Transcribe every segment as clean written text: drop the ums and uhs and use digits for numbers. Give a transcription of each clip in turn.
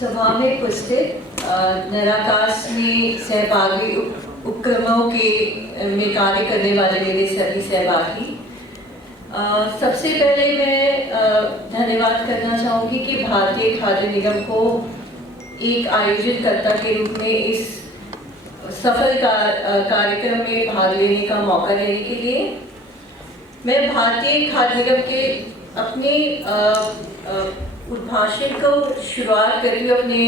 सभा में उपस्थित नराकाश में सहभागी उपक्रमों में कार्य करने वाले मेरे सभी सहभागी, सबसे पहले मैं धन्यवाद करना चाहूँगी कि भारतीय खाद्य निगम को एक आयोजनकर्ता के रूप में इस सफल कार्यक्रम में भाग लेने का मौका देने के लिए। मैं भारतीय खाद्य निगम के अपने उद्भाषण को शुरुआत करी अपने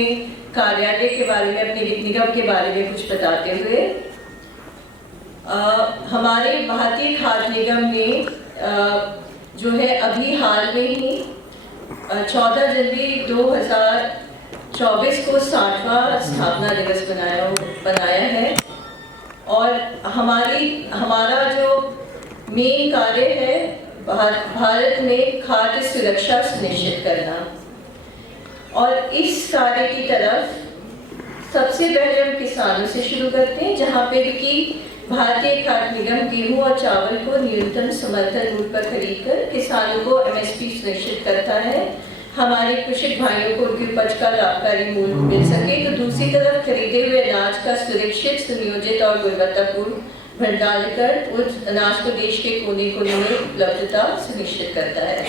कार्यालय के बारे में, अपने निगम के बारे में कुछ बताते हुए। हमारे भारतीय खाद्य निगम ने जो है अभी हाल में ही 14 जनवरी 2024 को 60वां स्थापना दिवस बनाया है। और हमारा जो मेन कार्य है भारत में खाद्य सुरक्षा सुनिश्चित करना। और इस कार्य की तरफ सबसे पहले हम किसानों से शुरू करते हैं, जहाँ पे कि भारतीय खाद्य निगम गेहूं और चावल को न्यूनतम समर्थन मूल्य पर खरीदकर किसानों को MSP सुनिश्चित करता है, हमारे कृषक भाइयों को उनकी उपज का लाभकारी मूल्य मिल सके। तो दूसरी तरफ खरीदे हुए अनाज का सुरक्षित, सुनियोजित और गुणवत्तापूर्ण भंडारण कर उस अनाज को देश के कोने कोने में उपलब्धता सुनिश्चित करता है।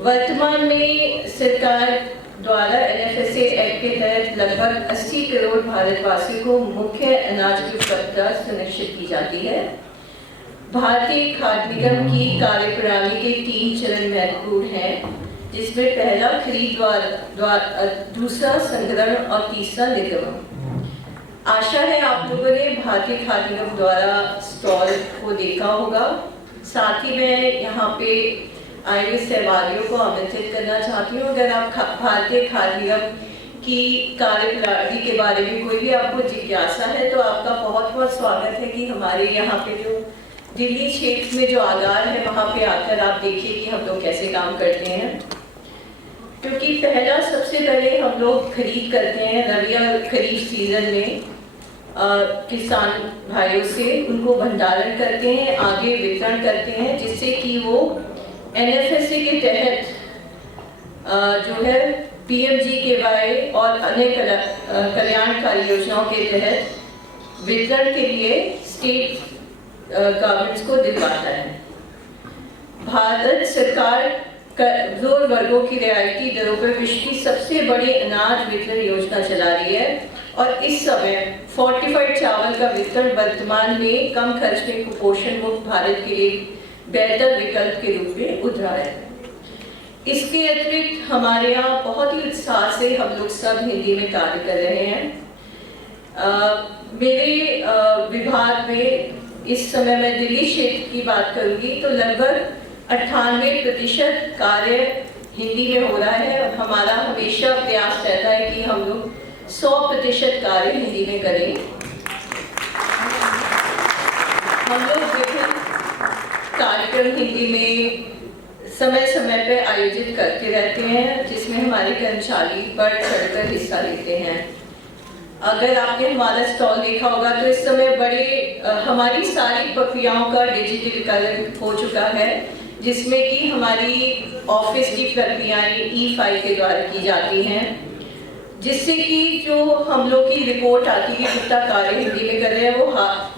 वर्तमान में सरकार द्वारा NFSA एक्ट के तहत लगभग 80 करोड़ भारतवासियों को मुख्य अनाज की उपलब्धता सुनिश्चित की जाती है। भारतीय खाद्य निगम की कार्यप्रणाली के 3 चरण महत्वपूर्ण हैं, जिसमें पहला खरीद, दूसरा संग्रहण और तीसरा निर्गमन। आशा है आप लोगों ने भारतीय खाद्य निगम द्वारा स्टॉल को देखा होगा। साथ ही मैं यहाँ पे आए हुए सहभागियों को आमंत्रित करना चाहती हूँ, अगर आप भारतीय खाद्य निगम की कार्यप्रणाली के बारे में कोई भी आपको जिज्ञासा है तो आपका बहुत बहुत स्वागत है कि हमारे यहाँ पे जो दिल्ली क्षेत्र में जो आगार है वहाँ पे आकर आप देखिए कि हम लोग कैसे काम करते हैं। क्योंकि पहला सबसे पहले हम लोग खरीद करते हैं रबी और खरीफ सीजन में किसान भाइयों से, उनको भंडारण करते हैं, आगे वितरण करते हैं, जिससे कि वो NFSA के तहत जो है PMGKY और अन्य कल्याणकारी योजनाओं के तहत वितरण के लिए स्टेट गवर्नमेंट्स को दिलवाता है। भारत सरकार कमजोर वर्गों की रियायती दरों पर विश्व की सबसे बड़ी अनाज वितरण योजना चला रही है और इस समय फोर्टिफाइड चावल का वितरण वर्तमान में कम खर्च में कुपोषण मुक्त भारत के लिए बेहतर विकल्प के रूप में उभरा है। इसके अतिरिक्त हमारे यहाँ बहुत ही उत्साह से हम लोग सब हिंदी में कार्य कर रहे हैं। मेरे विभाग में इस समय मैं दिल्ली क्षेत्र की बात करूँगी तो लगभग 98% कार्य हिंदी में हो रहा है और हमारा हमेशा प्रयास रहता है कि हम लोग 100% कार्य हिंदी में करें। हम लोग विभिन्न कार्यक्रम हिंदी में समय समय पर आयोजित करते रहते हैं, जिसमें हमारे कर्मचारी बढ़ चढ़कर हिस्सा लेते हैं। अगर आपने हमारा स्टॉल देखा होगा तो इस समय हमारी सारी प्रक्रियाओं का डिजिटलीकरण हो चुका है, जिसमें कि हमारी ऑफिस की प्रक्रियाएं E-फाइल के द्वारा की जाती हैं, जिससे कि जो हम लोग की रिपोर्ट आती है कितना कार्य हिंदी में कर रहे हैं वो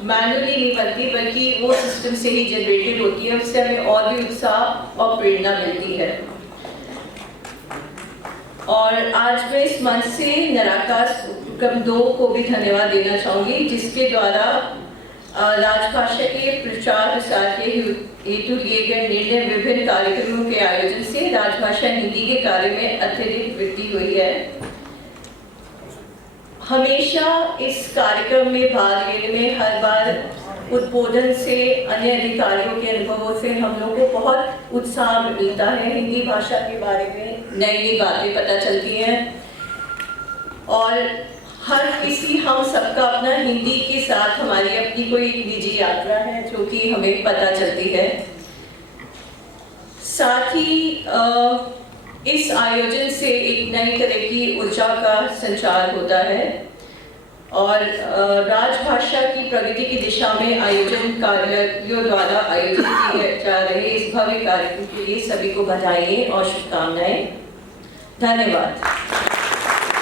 मैनुअली नहीं बनती, बल्कि वो सिस्टम से ही जनरेटेड होती है। उससे हमें और भी उत्साह और प्रेरणा मिलती है। और आज मैं इस मंच से नराकाश उपक्रम 2 को भी धन्यवाद देना चाहूँगी, जिसके द्वारा राजभाषा के प्रचार प्रसार के हेतु लिए गए निर्णय विभिन्न कार्यक्रमों के आयोजन से राजभाषा हिंदी के कार्य में अत्यधिक वृद्धि हुई है। हमेशा इस कार्यक्रम में भाग लेने में हर बार उद्बोधन से, अन्य अधिकारियों के अनुभवों से हम लोगों को बहुत उत्साह मिलता है। हिंदी भाषा के बारे में नई नई बातें पता चलती हैं और हम सबका अपना हिंदी के साथ हमारी अपनी कोई निजी यात्रा है जो कि हमें पता चलती है। साथ ही इस आयोजन से एक नई तरह की ऊर्जा का संचार होता है और राजभाषा की प्रगति की दिशा में आयोजन कार्यालयों द्वारा आयोजित किए जा रहे इस भव्य कार्यक्रम के लिए सभी को बधाई और शुभकामनाएं। धन्यवाद।